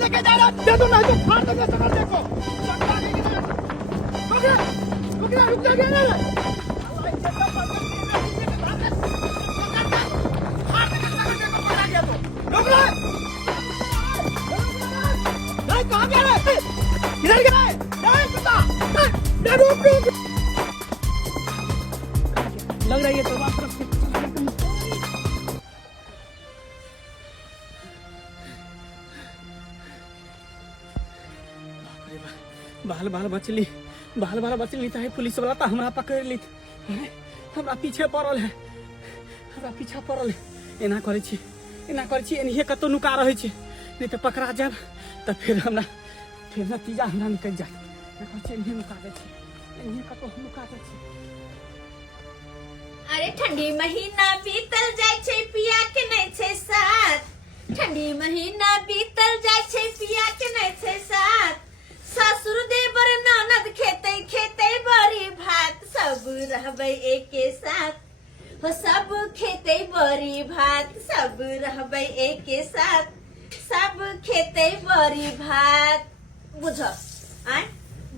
लेके जा रहा दे दो नहीं तो फाड़ देंगे समझ को रुक जा कहाँ गया रे किधर गया है रुक लग रही है तो बात तरफ से बाल बाल बचली तो पुलिस वाला तो हमरा पकड़ ली हमरा पीछे पड़ल है एना करे छी एनहिए कतौ नुका रहे छी नहीं तो पकड़ा जाब तो फिर नतीजा हमरा निकल जाए एनहिए नुका दे छी एनहिए कतौ नुका दे छी। अरे ठंडी महीना बीतल जाय छै पिया के नै छै साथ ठंडी महीना बीतल जाय छै पिया के नै छै साथ ससुर देवर ननद खेते बड़ी भात सब रहबै एके साथ हो सब खेते बड़ी भात सब रहबै एके साथ सब खेते बड़ी भात बुझ आय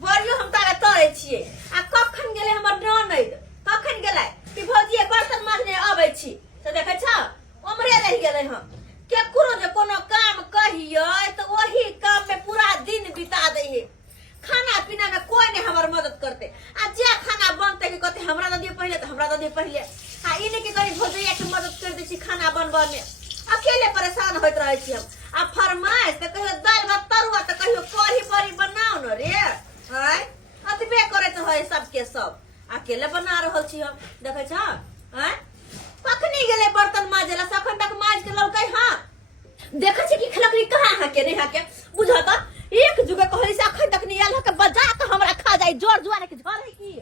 बड़ियो हम तारा तोरे छियै आ कखन गेलै हमर ननद कखन गेलै कि भौजी बर्तन माजने आबै छी तो देखै छ ओमरे रहि गेलै हम केकरो जे कोनो काम कहियो तो वही काम में पूरा दिन बिता दै है खाना पीना में कोई नहीं हमार मदद करते आ जे खाना बनते कि कहते हमरा दे दिए पहले तो हमरा दे दिए पहले आ ई नहीं कि कहीं भौजैया के मदद कर दै छी खाना बनबा में अकेले परेशान होइत रहै छी हम आ फरमाइश तो कहियो दाल भात तरुआ तो कहियो कढ़ी बड़ी बनाओ न रे हैं अतबे करैत है सबके सब अकेले बना रहल छी हम देखै छ हैं कखनी गेलै बर्तन माजेला सखन तक माज के लौकै हां देखै छी कि खलकरी कहां है के नहीं है के बुझा त एक जुगे कहै से अखन तक नहीं आल के बजा तो हमरा खा जाई जोर जुआरे के झरे की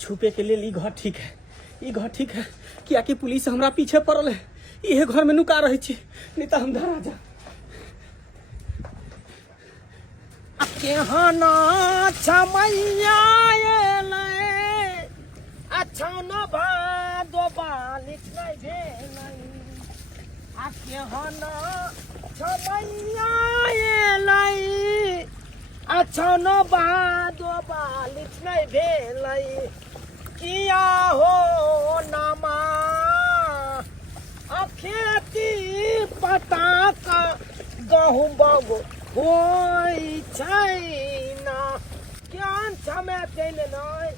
छुपे के लिए ई घर ठीक है किया कि पुलिस हमरा पीछे पड़ल है इहे घर में नुका रहे छी नहीं तो हम धरा जा केहना छमैया अच्छा न भादो बालिक नहीं भेलै आ केहना छमैया अच्छा न भादो बालिक नहीं भेलै किया हो नमा आ खेती पता का गहूँ बागो होई छैना ज्ञान समय देने नहीं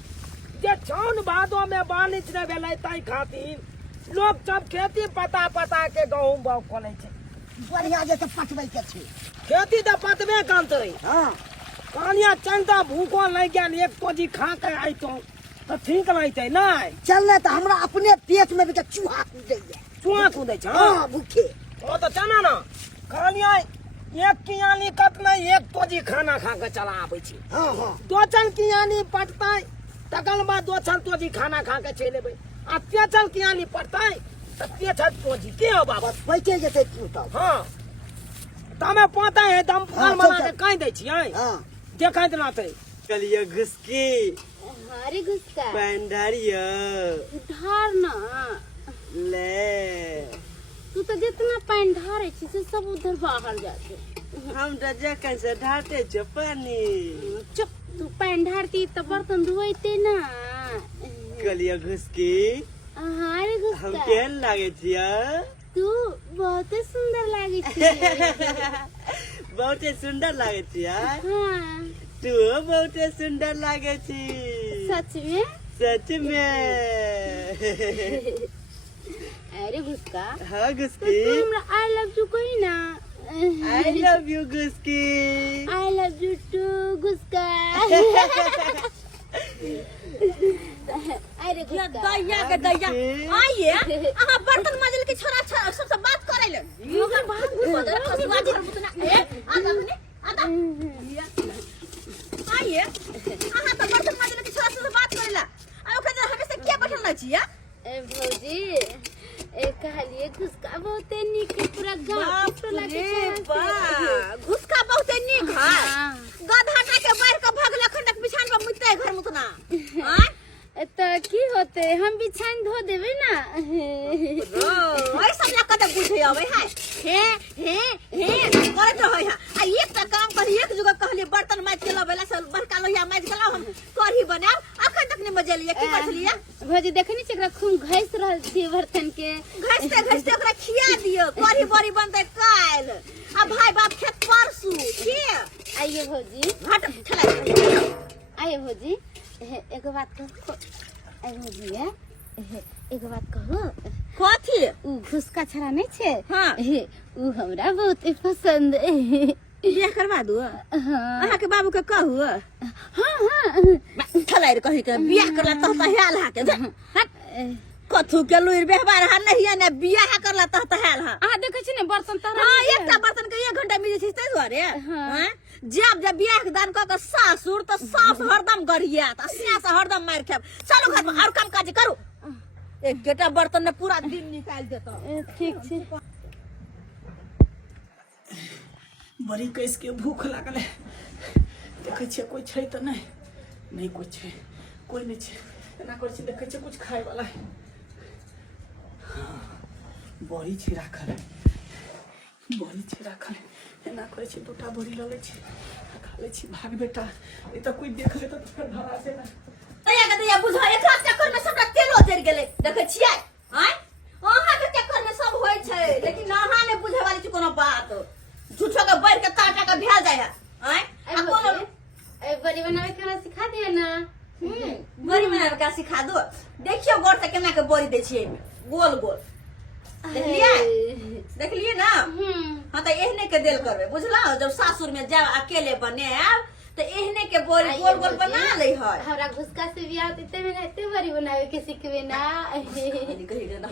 जे छौन भादो में बानिच न भेलै ताई खातिर लोग सब खेती पता के गहूँ बाग खोले छै बढ़िया जे पटबै के छै खेती तो पतबे करतै हां कहानिया चंदा भूखो नहीं गेल एक कोजी खा के आइतो तो ठीक रहते नहीं चलने तो हमरा अपने पेट में भी चूहा कूदै छै हां भूखे ओ तो चना ना कहानिया एक कियानी कतना एक कोजी खाना खा के चला आबै छी हां दो चन कियानी पटतै तकर बाद दो चन तोजी खाना खा के चलि एबै आ तेचल कियानी पटतै त तेचल तोजी के हो बाबा बैठे जेतै टूटल हां तमे पता है दम फल बना के कहि दै छियै हां देखैत रहतै कलिया घुसकी अरे गुस्सा पंडारिया धार ना ले तू तो जितना पानी ढारे छी से सब उधर बाहर जाते हम रजा कैसे ढाटे छ पानी चुप तू पानी ढारती तो बर्तन धोइते ना कलिया घुसकी अरे हम गुस्सा केहन लागे छिया तू बहुत सुंदर लागे छी बहुते सुंदर लागे छिया हाँ तू बहुते सुंदर लागे छी सच में अरे गुस्का हाँ तो घुसकी तू हमरा आई लव यू कही ना आई लव यू घुसकी आई लव यू टू गुस्का अरे गुस्का दैया के दैया आइए अहाँ बर्तन माजल के छोरा सबसे बात करे ले योगा बात बदल बाजी बुतना ए आदा अपने आदा आइए अहाँ तो बर्तन माजल के छोरा सबसे बात करे ला आ ओकरा हमेशा के बैठल ना छिया ए भौजी ए कहलिए घुसका बहुते निक पूरा गांव टोला के घुसका बहुते निक है गधा के बैर के भगले खंडक बिछान पर मुतते घर मुतना हां तो की होते हम बिछाइन धो देवे ना ओए सब ला कत बुझे आवे है करत रहे है आ एक ता काम कर एक जगह कहली बर्तन माज के लबेला से बड़का लोहिया माज के ला हम करही बनाब अखन तक नहीं मजलिए की करलिए भौजी देखनी चकरा खूब घैस रहल छी बर्तन के घसते ओकरा खिया दियो करही बड़ी बनते काल आ भाई बाप खेत परसू के आइए भौजी हट ठला आइए भौजी एगो बात कहो आइए भौजी एगो बात कहो कथी उ घुसका छरा नहीं छे हाँ। उ हमरा बहुत पसंद है बियाह करवा दू हाँ अहाँ के बाबू के कहू हाँ ठला कही के बियाह करला तो हेल हा के हट कथू के लुइर व्यवहार हा नहीं ने बियाह करला तो हेल हा आ देखे छी ने बर्तन तारा हां एकटा बर्तन के 1 घंटा में जे छै तै दुआरे हां जब बियाह के दान क के सासुर तो सास हरदम गरिया त सास हरदम मार खाब चलो घर में और काम काज करू एक गेटा बर्तन में पूरा दिन निकाल देता ठीक छे बड़ी कैस के भूख लागल है देखे छे कोई छै त नहीं कोई छै कोई नहीं छै एना कर छी देखे छे कुछ खाए वाला है हाँ, बड़ी छै राखल है बड़ी छै राखल है एना करे छे दूटा बड़ी ल ले छी खा ले छी भाग बेटा ए त कोई देख ले त फिर धरा से ना तैया बुझा एकरा चक्कर में सबटा तेलो जर गेले देखे छियै हैं अहाँ के चक्कर में सब होय छै लेकिन अहाँ ने बुझे वाली छी कोनो बात झूठो के बैठ के ताटा के भेल जाय है हैं आ कोनो बड़ी बनावे खाना सिखा दिए ना बड़ी बनावे का सिखा दो देखियो गोर से केना के बड़ी दे छियै गोल गोल देखलिए ना हाँ तो एहने के देल करबे बुझला जब सासुर में जाओ अकेले बने तो एहने के बोरी गोल गोल बना ले है हमरा घुसका से बियाह इतने में रहते बड़ी बनावे के सिखबे ना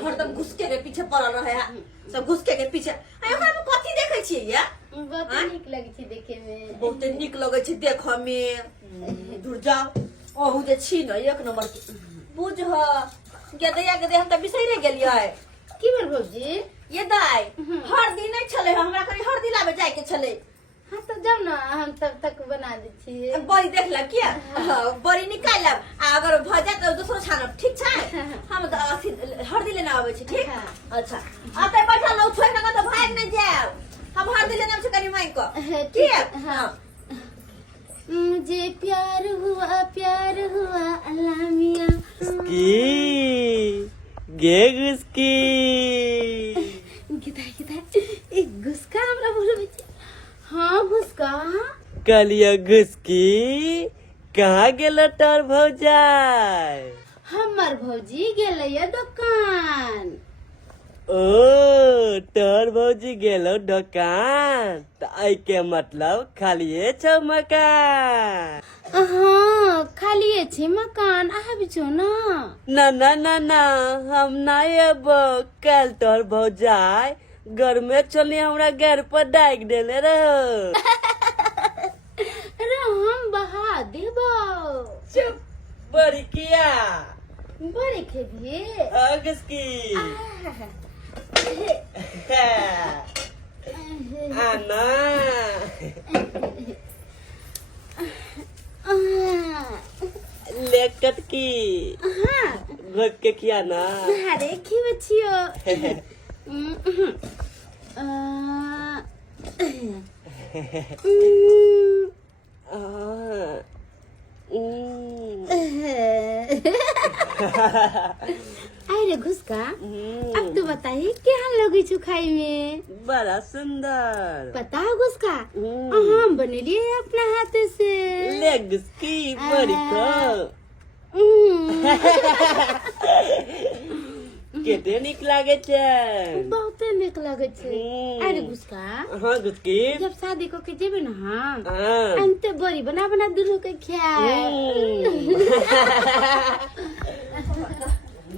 हरदम घुसके के पीछे पड़ल रहे है सब घुसके के पीछे हमरा में कथी देखे छियै या बहुत नीक लगे छी देखे में बहुत नीक लगे छै देख में दूर जाओ ओहू जे छी न एक नंबर के बुझ गेदैया गेदै हम त बिसैरे गेलियै की बोल भौजी ये दाई हर दिन नहीं चले हमरा कनी हर दिन लाबे जाय के चले हाँ तो जाओ ना हम तब तक बना दे छी बड़ी देख ला किया बड़ी निकाल लब आ अगर भ जाए तो दूसरो छानब ठीक छै हम हर दिन लेना आवे छी ठीक अच्छा आते बैठल न छोड़ ना तो भाग न जाओ हम हर दिन लेना छै कनी माई को ठीक हां मुझे प्यार हुआ अल्लाह मियां की गेगुसकी किता एक घुसका हमरा बोलबे छी हाँ घुसका कलिया घुसकी कहाँ गेल तोर भौजाई हमर भौजी गेलैया दुकान ओ तोर भौजी गेलो दुकान त आई के मतलब खालिए छ मकान हाँ खालिए छे मकान आबि जो ना हम ना एबो कल तोर भौजाई घर में चली हमरा घर पर डाक देले रहो अरे हम बहा देबो चुप बड़ी किया बड़े खेबी अगस्की आना लेकत की हाँ घोट के किया ना अरे खेबे छियो अरे घुसका अब तो बताइए क्या लगे छु खाई में बड़ा सुंदर पता है घुसका हम बने लिए अपना हाथ से लेग की बड़ी को केते निक लागे छै बहुत निक लगे छै अरे घुसका हाँ घुसकी जब शादी को के जेबे ना हम हाँ अंते बड़ी बना बना दुनू के खाए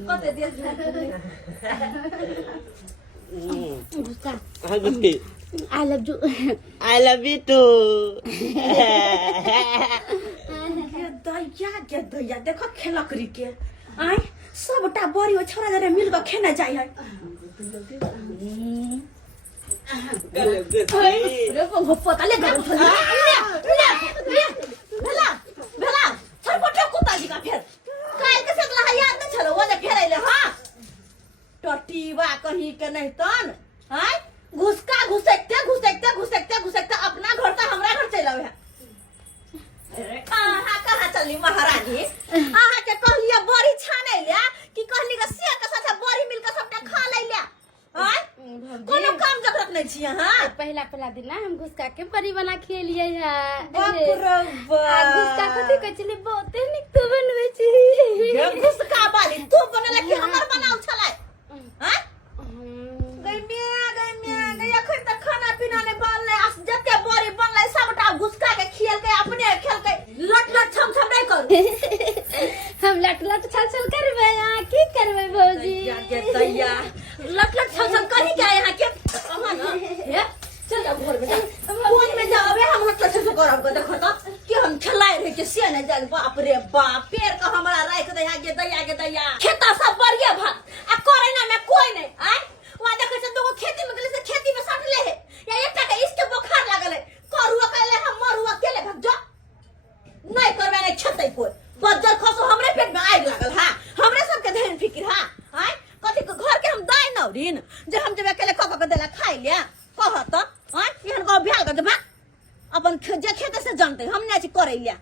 कते देर घुसका हाँ घुसकी आई लव यू टू दैया देखो खेलकरी के आय सबटा बड़ी छोरा जरे मिल के खेने जाय है रे को पता ले गरम थोड़ा भेला छरपटे कुत्ता जी का फेर काल के से पीवा कहीं के नहीं तन हैं घुसका घुसकते घुसकते घुसकते घुसकते अपना घर से हमरा घर चल आवे अरे कहाँ चली महारानी आहा के कहलिए बड़ी छाने लिया कि कहली के से के साथ बड़ी मिलके सबटा खा ले लिया हैं कोनो काम जरूरत नहीं छी हां पहला दिन ना हम घुसका के बड़ी बना खेलिए है बाप रे बाप घुसका कथी कहै छली बहुते निक तो बनबै छी ये घुसका वाली तू बनले कि हमर बनाउ छलै हैं गई अखन तक खाना पीना ने बनले जते बड़ी बनले सबटा घुसका के खियल के अपने खेल के लट लट छम छम नहीं करू हम लट छल करबै यहाँ की करबै भौजी के दैया लट लट छम छम कहीं के यहाँ के अहाँ ना हे चल जा घर में जा फोन में जावे हम लट लट छम करब के देखो तो कि हम खेलाय रहे के से ने जा बाप रे बाप पेड़ का हमरा राख दे यहाँ के दैया खेता सब बढ़िया भात आ करे ना में कोई नहीं आय वहां देखे से दोगो खेती में गेले से खेती में सट ले है या एकटा के इसके बुखार लागल है करुआ कहले हम मरुआ केले भाग जा नहीं करबे नहीं छतै कोई बज्जर खसो हमरे पेट में आग लागल हां हमरे सब के ध्यान फिकिर हां आय कथि के घर के हम दाई न दिन जे हम जब अकेले कक के देला खाइ लिया कहत आय इहन को बियाह कर देबा अपन जे खेते से जानते हम नै छी करे लिया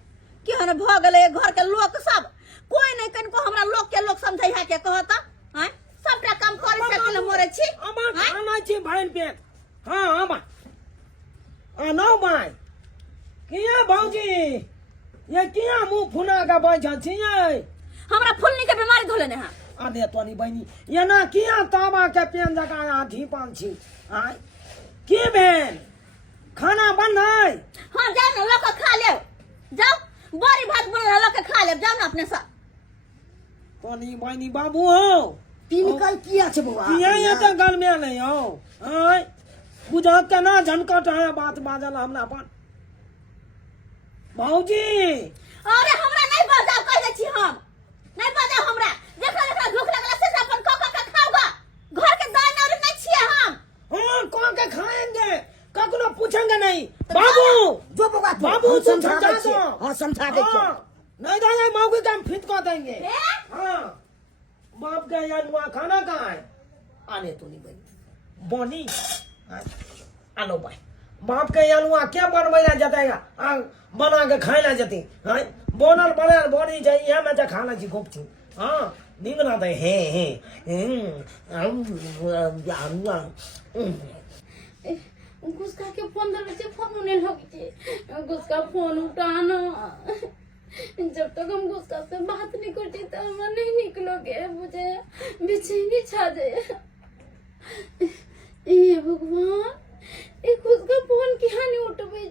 कि हन भ गेले घर के लोक सब कोई नहीं कनको हमरा लोक के लोक समझै है के कहत आय सबटा काम करे से के मोरे छी अमा खाना छी भाई पेट हां अमा आनो भाई किया भौजी ये किया मुंह फुना का बैठा छी हमरा फुलनी के बीमारी धोले ने हां आदे तोनी बहनी ये ना किया ताबा के पेन जका आधी पान छी आय की बेन खाना बन है हां जाओ ना लोक खा ले जाओ बड़ी भात बनल लोक खा ले जाओ ना अपने साथ तोनी बहनी बाबू हो तीन कल किया छे बउआ किया ये तो गल में नहीं हो आय बुझा केना झनकट है बात बाजल हमरा अपन भौजी अरे हमरा नहीं बजाओ कहले छी हम नहीं बजाओ हमरा देखा भूख लगला से अपन क खाओगा घर के दान और नहीं छिए हम हां कौन के खाएंगे कखनो पूछेंगे नहीं बाबू जो बउआ बाबू तुम समझा समझा दे दो हां समझा दे हाँ, नहीं तो ये मौके का हम फिट कर देंगे ए? हाँ बाप का यार वहाँ खाना कहाँ है आने तो नहीं बनी बनी आलो भाई बाप के यार वहाँ क्या बनवाया जाता बना के खाना जाती हाँ बनल बनल बनी जाइए मैं तो खाना जी खूब थी हाँ निकला तो हे घुसका के फोन धरबे से फोन नहीं लगे घुसका फोन उठाना जब तक हम घुसका से बात नहीं करते तो हम नहीं निकलोगे मुझे बेचैनी छा जाए ए भगवान ए घुसका फोन क्या नहीं उठबे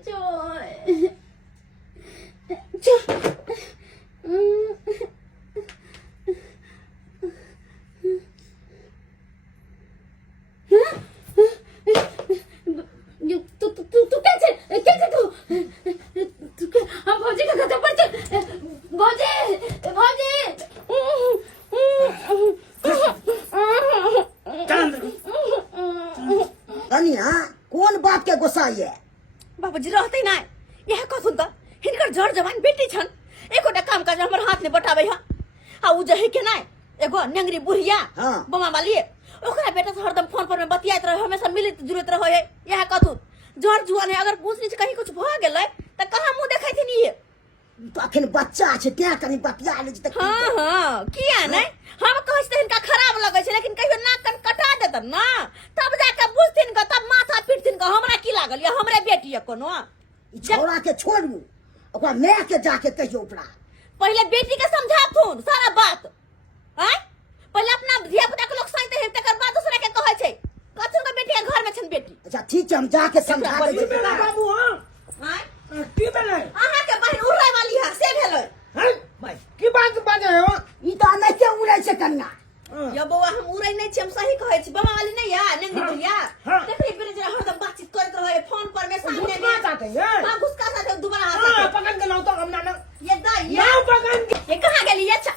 तू कैसे तू हम भौजी का घर पर चल भौजी अनिया कौन बात के गुस्सा ये बाबूजी रहते ना यह कहथुन त हिनकर जड़ जवान बेटी छन एकोटा काम काज हमर हाथ ने बटाबै ह आ उ जे है के ना एगो नेंगरी बुढ़िया हाँ। बमा वाली ओकरा बेटा से हरदम फोन पर में बतियात रहे हमेशा मिलत जुलत रहे यह कहथुन जड़ जुआन है अगर पूछ नीच कहीं कुछ भ गेलै त कहां मुंह देखै थी नहीं तो अखन बच्चा छे त्या कनी बतिया ले त हां हां किया नहीं हम कहै छ हिनका खराब लगै छै लेकिन कहियो नाक कन कटा देत ना तब जाके बुझथिन क तब माथा पीटथिन क हमरा की लागल या हमरे बेटी है कोनो छोरा के छोड़ू ओकरा माय के जाके कहियो ओकरा पहले बेटी के समझाथुन सारा बात हैं पहले अपना धिया पुता के लोग साइते हैं तकर बाद दूसरा के कहै छै कथु के बेटी घर में छन बेटी अच्छा ठीक है हम जाके समझा की दे बेला बाबू हाँ हैं की बेला अहाँ के बहन उड़ै वाली है से भेलै हैं भाई की बात बाजे हो ई तो नहीं के उड़ै छै कन्या या बौआ हम उड़ै नहीं छी हम सही कहै छी बमा वाली नहीं है नंदी भैया हाँ। देखली बेरे जरा हरदम बातचीत करत रहे फोन पर में सामने घुसका में जाते हैं हां घुसका साथे दोबारा हाँ हाथ पकड़ के लाओ तो हम ना ये दा ये ना पकड़ के ये कहाँ गेली ये अच्छा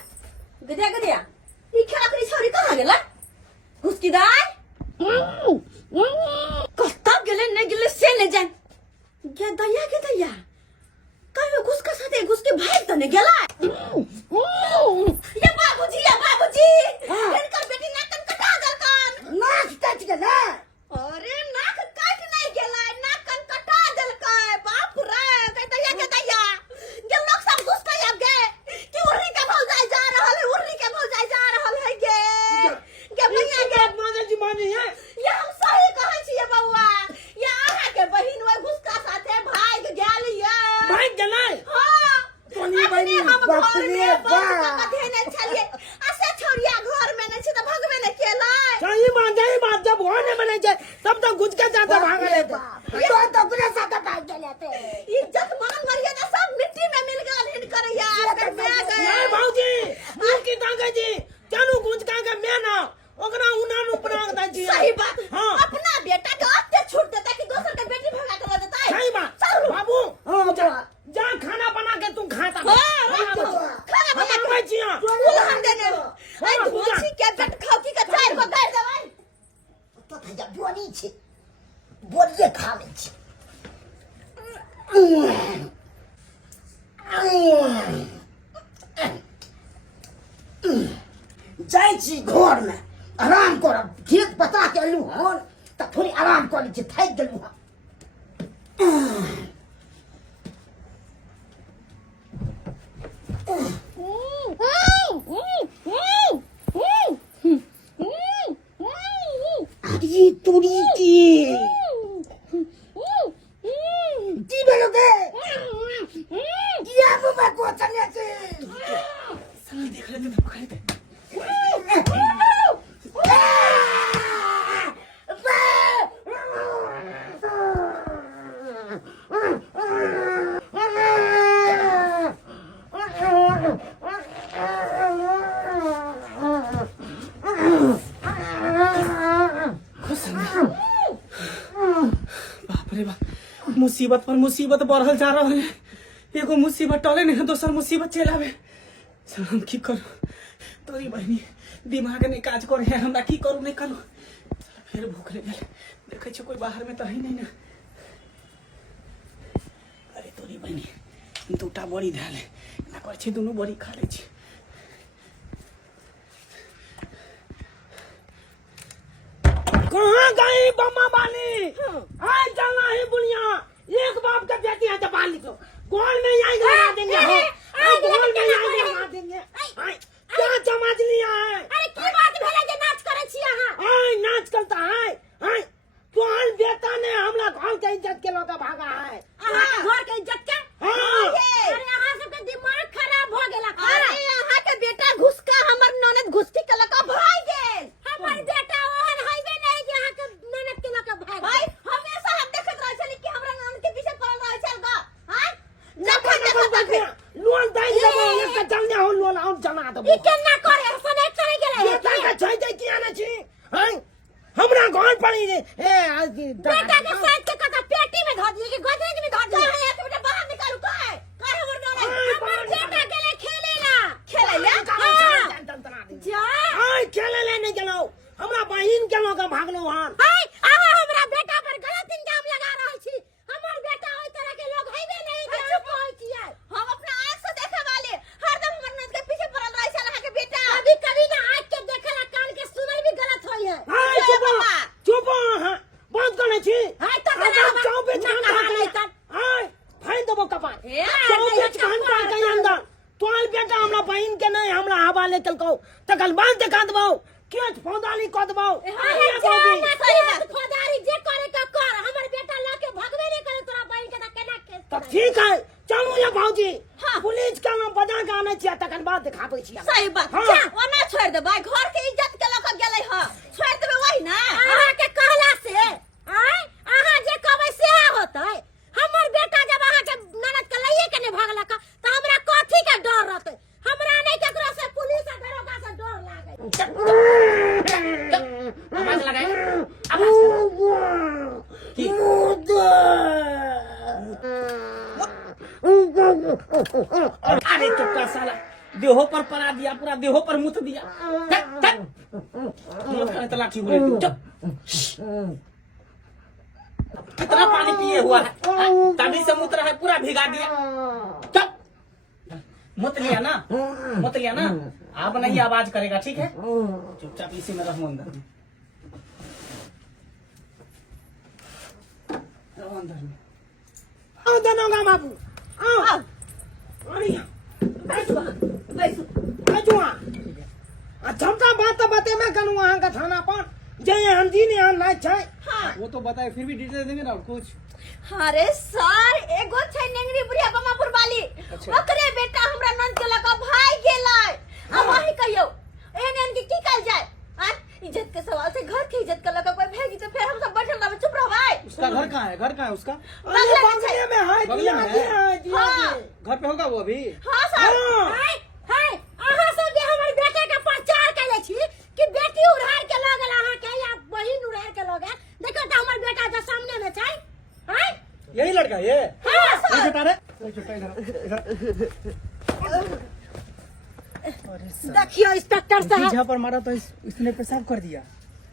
गदिया गदिया ये खेला करी छोरी कहाँ गेला घुसकी दाई कस्ता गेले न गेले से न जान के दैया कहियो घुसका साथे घुसके भाग त न गेला ये बाबूजी इनकर बेटी नाकन कटा गल कान बनी है ये हम सही कहै छियै बउआ ये अहाँ के बहिन ओइ घुसका साथे भाग गेल ये भाग गेलै हां तोनी बनी हम बाप घर रे में बा बंद कऽ देने छलियै असे छोरिया घर में नै छै त भगबे नै केलै सही बात जब होने में नहीं जाए तब तो घुस के जाते भाग रहे थे तो अपने साथ भाग गेले थे इज्जत मान मर्यादा सब मिट्टी में मिल गेल हिनकर यार कर मैं नहीं गए भाऊजी आपकी ताकत जी चालू घुस के मैं ना ओकरा उनानु प्रांग दै छी सही बात हां अपना बेटा के अत्ते छूट देता कि दोसर के बेटी भगा के ले देता सही बात बाबू जा खाना बना के तू खाता खाना हम कहै छी उलहन देने आई धोची के पेट खाउकी के चार को गाड़ देबै तो भैया बोनी छे बोलिए खा ले छे जाय छी घर में आराम करब खेत पता के अलू हन त थोड़ी आराम कर लै छी थाकि गेलू अरे तुरी की बेलोगे क्या मुंह में कोचने से साला देख रहे थे तब खड़े थे बाप रे बाप मुसीबत पर मुसीबत बढ़ल जा रहा है एगो मुसीबत टले नहीं दोसर मुसीबत चल आवे हम की करू तोरी बहनी दिमाग नहीं काज करे है हमरा की करू नहीं करू फिर भूख लगे देखे छो कोई बाहर में तो है नहीं ना अरे तोरी बहनी दूटा बड़ी धाले ना कर छी दोनों बड़ी खा ले छी कहाँ गई बम्मा वाली आज चलना है बुनिया एक बाप का बेटी है दबा ली तो गोल में आई लगा देंगे हो गोल में आई लगा देंगे क्या समझ लिया है अरे की बात भेले जे नाच करे छी अहाँ आई नाच करता है आई तोहर बेटा ने हमरा घर के इज्जत के लोग भागा है अहाँ घर के इज्जत के हाँ अरे अहाँ सबके दिमाग खराब भ गेला अरे अहाँ के बेटा घुस के हमर ननद घुसकी के लका भाग गेल हमर बेटा ओहन हइबे नहीं जे अहाँ के ननद के लका भाग भाई हमेशा हम देखत रहै छली कि हमरा ननद के पीछे पड़ल रहै छल ग हां जखन लोन दे देबो एक जल्दी हो लोन आउट जमा देबो ई केना करे सने चले गेलै ये का छै छै किया न छी हैं हमरा घर पड़ी रे ए आज बेटा के साथ के कथा पेटी में धर दिए कि गोदरेज में धर दिए है बेटा बाहर निकालू काय काय हमर ननद हमर बेटा गेले खेले ला जा आई खेले ले नहीं गेलो हमरा बहिन के लोग भागलो हन हाय आहा हमरा बेटा पर गलत इल्जाम लगा रहल छी हमर बेटा ओइ तरह के लोग हइबे नहीं जे चुप होई छियै हम अपना आंख से देखे वाले हरदम हमर ननद के पीछे पड़ल रहै छल अहाँ के बेटा कभी कभी ना आंख के देखला कान के सुनल भी गलत होई है हाय चुप हां बात करे छी हाय तो चौबे घंटा के हाय फाइन देबो कपार चौबे घंटा के अंदर तोल बेटा हमरा बहिन के नहीं हमरा हवाले कलको तकल बांध देखा देबो केच फौदाली क देबो खोदारी जे करे का कर हमर बेटा लाके भगवे नहीं करे तोरा बहिन के त केना केस तब ठीक है चलू ये भौजी पुलिस का नाम बजा के आने छिया तकन बाद दिखाबै छिया सही बात हाँ। क्या ओना छोड़ दे भाई घर के इज्जत के लोग गेलै ह छोड़ देबे वही ना अहाँ के कहला से आय अहाँ जे कहबै से होतै हमर बेटा जब अहाँ के ननद के लइए के नहीं भागला का त हमरा कथि के डर रहतै हमरा नहीं केकरो से पुलिस आ दरोगा से डर लागे आवाज लगाए अरे चुपका साला देहो पर परा दिया पूरा देहो पर मुत दिया तला ठीक बोले चुप कितना पानी पिए हुआ है तभी से मुत रहा है पूरा भिगा दिया चुप मुत लिया ना आप नहीं आवाज करेगा ठीक है चुपचाप इसी में रहो अंदर में रहो अंदर में आओ दोनों का बाबू आओ अरे बैठो अच्छा बात तो बते मैं करूँ वहाँ का थाना पर जे हम जी ने हम नहीं छै हाँ वो तो बताए, फिर भी डिटेल देंगे ना कुछ। अरे सर एगो छै नेंगरी बुढ़िया बमापुर वाली ओकरे बेटा हमरा नंद के लगा भाई गेलै। अब वही कहियो एहन की कल जाए आ इज्जत के सवाल से घर की इज्जत के लगा कोई भेजी तो फिर हम सब बैठल रहबे चुप रहबै। उसका घर कहाँ है? घर कहाँ है उसका? अरे बंगले में है बगले दिया में है? दिया दिया हाँ। घर पे होगा वो अभी? हां सर हाँ। हाय अहाँ सब जे हमर बेटा के प्रचार कैले छी कि बेटी उड़ार के लऽ गेल अहाँ के या बहिन उड़ार के लऽ गेल, देखो त हमर बेटा जे सामने में छै। हाय यही लड़का ये? हां ये सर बेटा रे, ये बेटा इधर। देखियो इंस्पेक्टर साहब, जहाँ पर मारा तो इसने पेशाब कर दिया।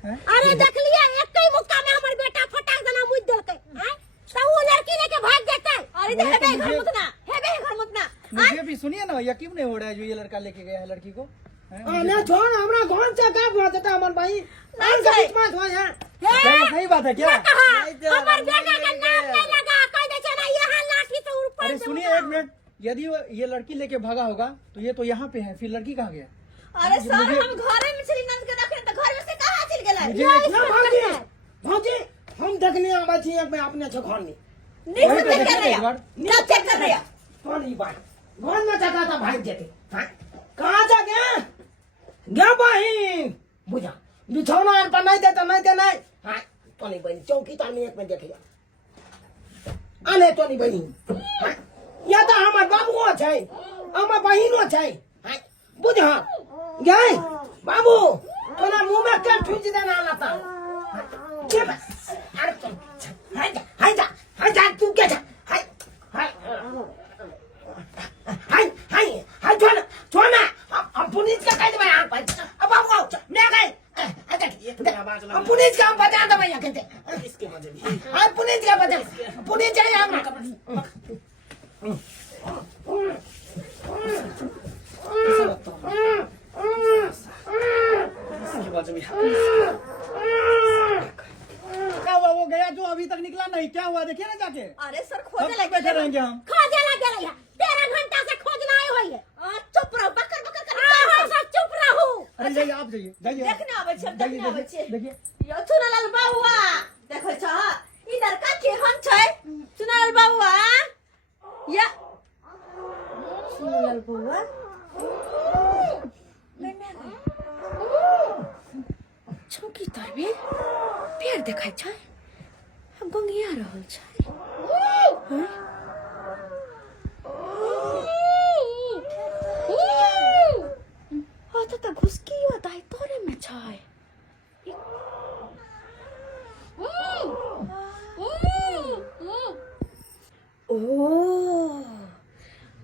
हैं? अरे देख लिया एक ही मुक्का में हमर बेटा फटाक देना मुझ देलकै। हाय त वो लड़की लेके भाग जेतै। अरे दे हेबे घर मुतना हेबे घर मुतना। मुझे भी सुनिए ना, यकीन नहीं हो रहा है जो ये लड़का लेके गया है लड़की को। हैं? आने छोड़ हमरा घर से का बात है हमर भाई नहीं के छै। बीच में हो है क्या सही बात है क्या? हमर बेटा का नाम नहीं लगा कह दे छै ना यहाँ लाठी से ऊपर अरे से सुनिए एक मिनट, यदि ये लड़की लेके भागा होगा तो ये तो यहाँ पे है, फिर लड़की कहाँ गया? अरे सर हम घरे में चली नंद के रखे तो घर में से कहां चल गेलै? मुझे ना भागी भागी हम देखने आबे छी एक में अपने छ घर में नहीं वहीं से पे चेक कर देखिए रहे एक बार। क्या चेक कर रहे हैं? कौन ई बात घर में जाता था भाग जेते हाँ? कहाँ जा गया गया बहिन बुझा बिछौना पर नहीं देता नहीं दे नहीं हाँ तो नहीं बहन चौकी तार में एक में देखे आने तो नहीं बहन हाँ? या तो हमार बाबुओ छै हमार बहिनो छै हाँ? बुझा गए बाबू तोरा मुंह में क्या ठुज देना लाता के बस अरे तुम हाय जा तू क्या जा हाय हाय हाय हाय हाय छोना हम पुलिस का कह दे यहां पर अब बाबू मैं गए हम पुलिस का हम बता दे भैया कहते इसके वजह भी हां पुलिस का बता पुलिस जाए हम क्या हुआ? वो गया जो अभी तक निकला नहीं, क्या हुआ देखिए ना जाके। अरे सर कब खोजने तक लगे बैठे रहेंगे हम? खोजे लग गेलै है 13 घंटा से खोजना ही होइए। चुप रहो बकर बकर कर अहाँ सब चुप रहू। अरे जाइए, आप जाइए जाइए। देखने आवे छै देखने आवे छै। देखिए यो चुनलाल बाबुआ देखो छ ई लड़का केहन छै? चुनलाल बाबुआ या चुनलाल बाबुआ चौकी तर में पेड़ देखाय छै, हम बंगिया रहल छै। हाँ? तो घुसकी हुआ दाई तोरे में छै। ओ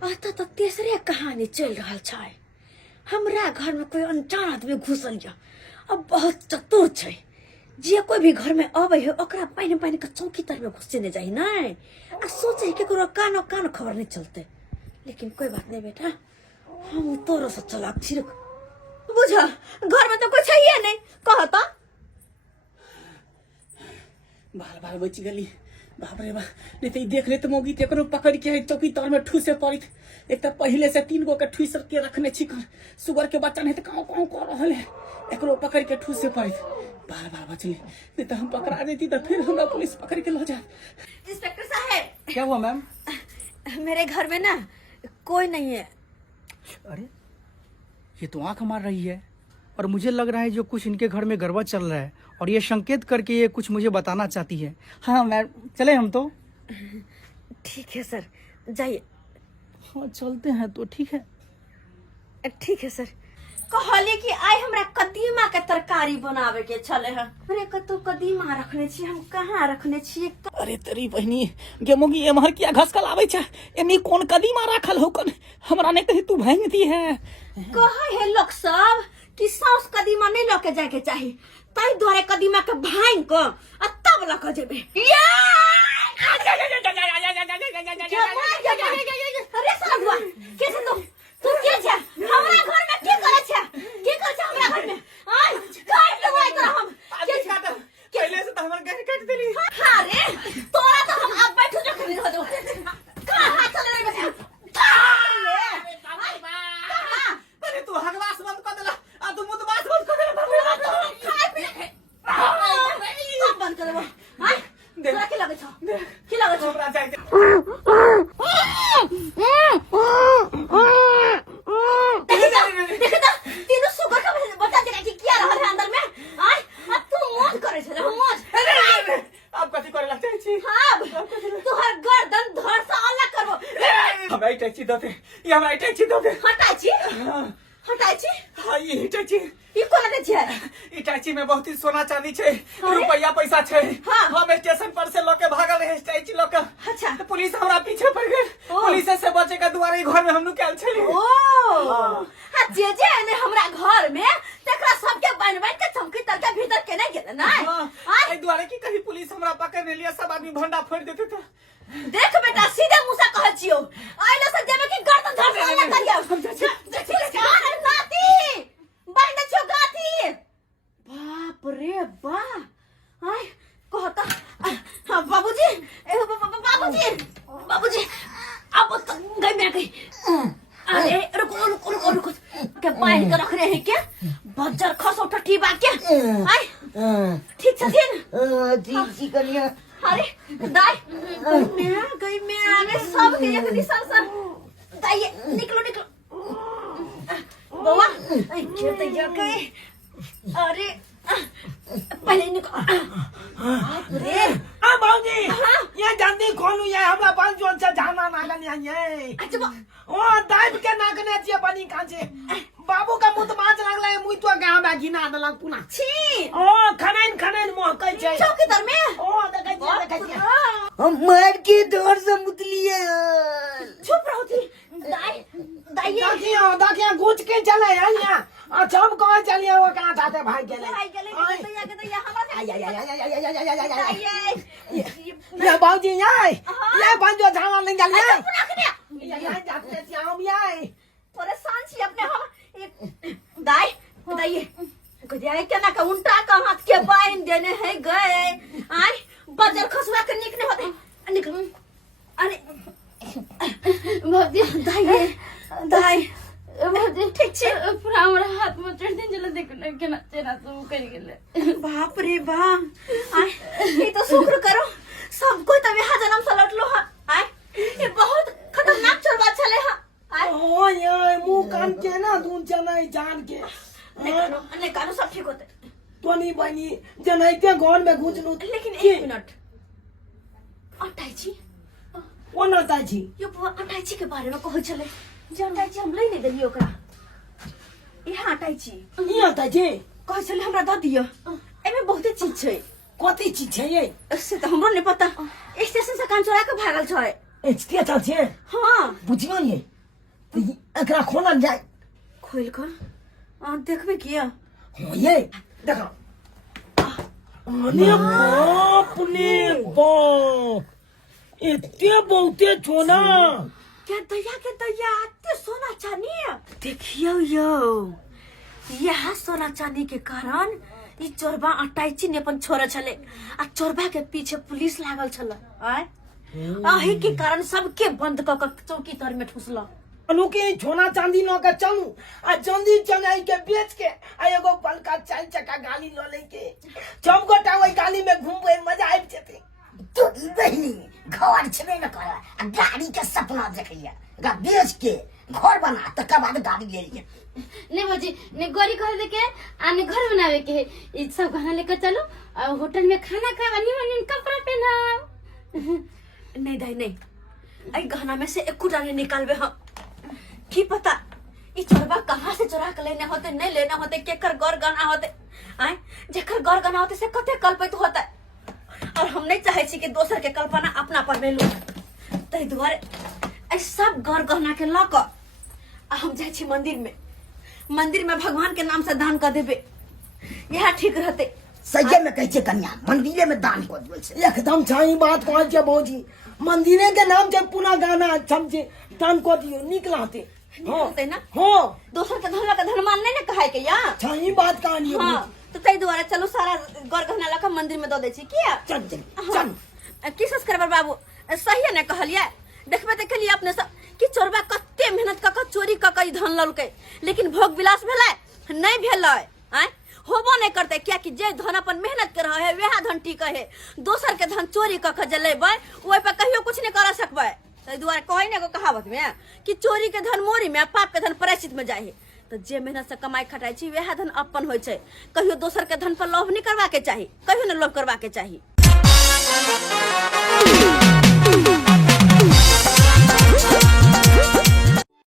आता तो तीसरे कहानी चल रहा छै। हमरा घर में कोई अनजान आदमी घुसल जा अब बहुत चतुर छै। जे कोई भी घर में आवे है ओकरा पानी पानी के चौकी तर में घुसे नहीं जाए नहीं आ सोचे कि करो कानो कान खबर नहीं चलते। लेकिन कोई बात नहीं बेटा, हम तोरो से चलाक छी। बुझा घर में तो कुछ है नहीं कहता बाल बाल बच गली। बाप रे बाप, नहीं तो ई देख ले तो मौगी तेकरो पकड़ के चौकी तर में ठूसे पड़ी। एक तो पहले से 3 गो के ठूस के रखने छी कर सुगर के बच्चा नहीं तो काऊ काऊ कर रहल है, एकरो पकड़ के ठूसे पड़ी। बाल बाल बचली, नहीं तो हम पकड़ा देती तो फिर हमरा पुलिस पकड़ के लो जात। इंस्पेक्टर साहब क्या हुआ मैम? मेरे घर में ना कोई नहीं है। अरे ये तो आंख मार रही है और मुझे लग रहा है जो कुछ इनके घर में गड़बड़ चल रहा है और ये संकेत करके ये कुछ मुझे बताना चाहती है। हाँ मैम चले हम तो। ठीक है सर जाइए। हाँ चलते हैं तो ठीक है। ठीक है सर। कहली कि आई हमरा कदीमा के तरकारी बनावे के चले है। अरे कतो कदीमा रखने छी, हम कहाँ रखने छी? अरे तेरी बहनी गे मोगी एमहर किया घसकल आवे छ? एनी कौन कदीमा राखल हो कन हमरा ने कही तू भांगती है। कहे है लोग सब कि साउस कदीमा नहीं लेके जाए के चाहिए, ताई द्वारे कदीमा के भांग को आ तब लेके जेबे। अरे सागवा कैसे तुम क्या छे हमरा घर में की करे छे? की करे छे हमरा घर में? आई काट दवाई कर हम पहले से तो हमर घर काट देली। अरे तोरा तो हम अब बैठो जो खरीद दो कहां हाथ चले रे बच्चा अरे तू हगवास बंद कर देला आ तू मुदवास बंद कर देला। इटाची दो दे ये हमरा इटाची दो दे हटाची हाँ हटाची हाँ ये इटाची ई कोना दे छै इटाची में बहुत ही सोना चांदी छे रुपया पैसा छे हाँ। हम स्टेशन पर से लोके भागल रहे इटाची लोके अच्छा। तो पुलिस हमरा पीछे पड़ गई ओ। पुलिस से बचे का दुआरे घर में हमनु कैल छली ओ हां जे ने हमरा घर में तकरा सबके बन के चमकी तर के भीतर केने गेल ना हां दुआरे की कहीं पुलिस हमरा पकड़ ने लिया सब आदमी भंडा फोड़ देते थे देख बेटा सीधे मुंह से कह छियो आइलो से जेबे की गर्दन धर के ना करियो अरे नाती बांध छो गाती बाप रे बा आय कहता हां बाबूजी ए बाबूजी बाबूजी अब तो गई मैं गई अरे रुको के बांध के रख रहे हैं क्या बज्जर खसो टट्टी बा क्या आय ठीक छथिन ठीक छी कनिया अरे दाई गई मैं अरे सब के एक निशान सर दाई निकलो बाबा क्यों तैयार गए अरे पहले निकलो अरे आ बाबूजी ये जल्दी खोलू ये हमरा पांच जोन से जाना नागन ये अच्छा ओ दाइब के नागने जे बनी काजे बाबू का मुंह माच लागले मुई तो गांव में घिना दलक पुना छी ओ खनैन महकै छै चौकीदार में ओ देखै छियै हम मर के डर से मुतलिए चुप रहो थी दाई देखियो घुच के चले यहाँ अच्छा हम कहाँ चलिए वो कहाँ जाते भाई गेले भाई गले ये बाबूजी ये पंजो झावा ले चल ये जाते श्याम ये परेशान छी अपने हम दाई गजाए के ना का उल्टा का हाथ के बाइन देने है गए आय बजर खसवा के निकने होते निकल अरे भौजी दाई भौजी ठीक छे पूरा हमरा हाथ में चढ़ दिन जला देख न केना चेना सब कर गेले बाप रे बा आय ये तो शुक्र करो सब कोई तबे हा जन्म से लौटलो हा आय ये बहुत खतरनाक चोरबा छले हा आय ओ ये मुंह कान के ना दून चलाई जान के ने कानो सब ठीक होते तो नहीं बनी जनैते घर में घुसलू लेकिन एक मिनट अटाइची कोन अटाइची यो बुआ अटाइची के बारे में कहै छले जे अटाइची हम ले देलियो ओकरा यहाँ अटाइची ई अटाइची कहै छले हमरा द दियो एमे बहुते चीज छै कथी चीज छै ये से त हमरो नै पता स्टेशन से कान चोरा के भागल छै एचके चल छै हां बुझियो ने एकरा खोलल जाय खोल कर देखबे किया हो ये देखो अरे बाप रे बाप इतने बहुते सोना के दया ते सोना चांदी देखियो यो यह सोना चांदी के कारण ई चोरबा अटाइची ने अपन छोरा छले आ चोरबा के पीछे पुलिस लागल छल आय आही के कारण सबके बंद क चौकी तर में ठुसला अनुके सोना चांदी न के चलू आ चांदी चनाई के बेच के आ एगो बलका 4 चक्का गाड़ी ल ले के सब गोटा ओई गाड़ी में घूमबे मजा आबि जेते तो ई बहिनी घर छबे न करे आ गाड़ी के सपना देखिए गा बेच के घर बना तकर बाद गाड़ी ले लिए ने भौजी ने गोरी खरीद के आ ने घर बनावे के ई सब गहना लेकर चलो और होटल में खाना खावा निमन कपड़ा पहना नहीं दाई नहीं आई गहना में से एक डाली निकालबे हम की पता ई चोरबा कहां से चोरा के लेने होते नहीं लेना होते केकर गौर गहना होते आय जेकर गौर गहना होते से कते कल्पित होता और हम नहीं चाहे छी कि दोसर के कल्पना अपना पर में लू तै दुआरे ऐ सब गौर गहना के ल क हम जाय छी मंदिर में भगवान के नाम से दान कर देबे यह ठीक रहते सही में कहै छै कन्या मंदिरे में दान कर देबै छै एकदम सही बात कहै छै भौजी मंदिरे के नाम से पूरा गाना समझे दान को दियो निकलाते होते ना हो दोसर के धन का धन मान नहीं ना कहे के या सही बात कहानी हां तो तै दुआरे चलो सारा गौर गहना लका मंदिर में द दे छी किया चल चल की सब्सक्राइबर बाबू सही है ना कहलिए देखबे त कलिए अपने सब कि चोरबा कते मेहनत क चोरी क ई धन ललकै लेकिन भोग विलास भेलै नहीं भेलै आय होबो नहीं करते क्या कि जे धन अपन मेहनत कर रहा है वह धन टिक है दोसर के धन चोरी क जे लेबै ओइ पे कहियो कुछ नहीं कर सकबै तै दुआरे कहै ने एगो कहावत में कि चोरी के धन मोरी में पाप के धन प्रायश्चित में जाय है तो जे मेहनत से कमाई खटाई छी वह धन अपन होय छै कहियो दोसर के धन पर लोभ नहीं करबा के चाही कहियो न लोभ करबा के चाही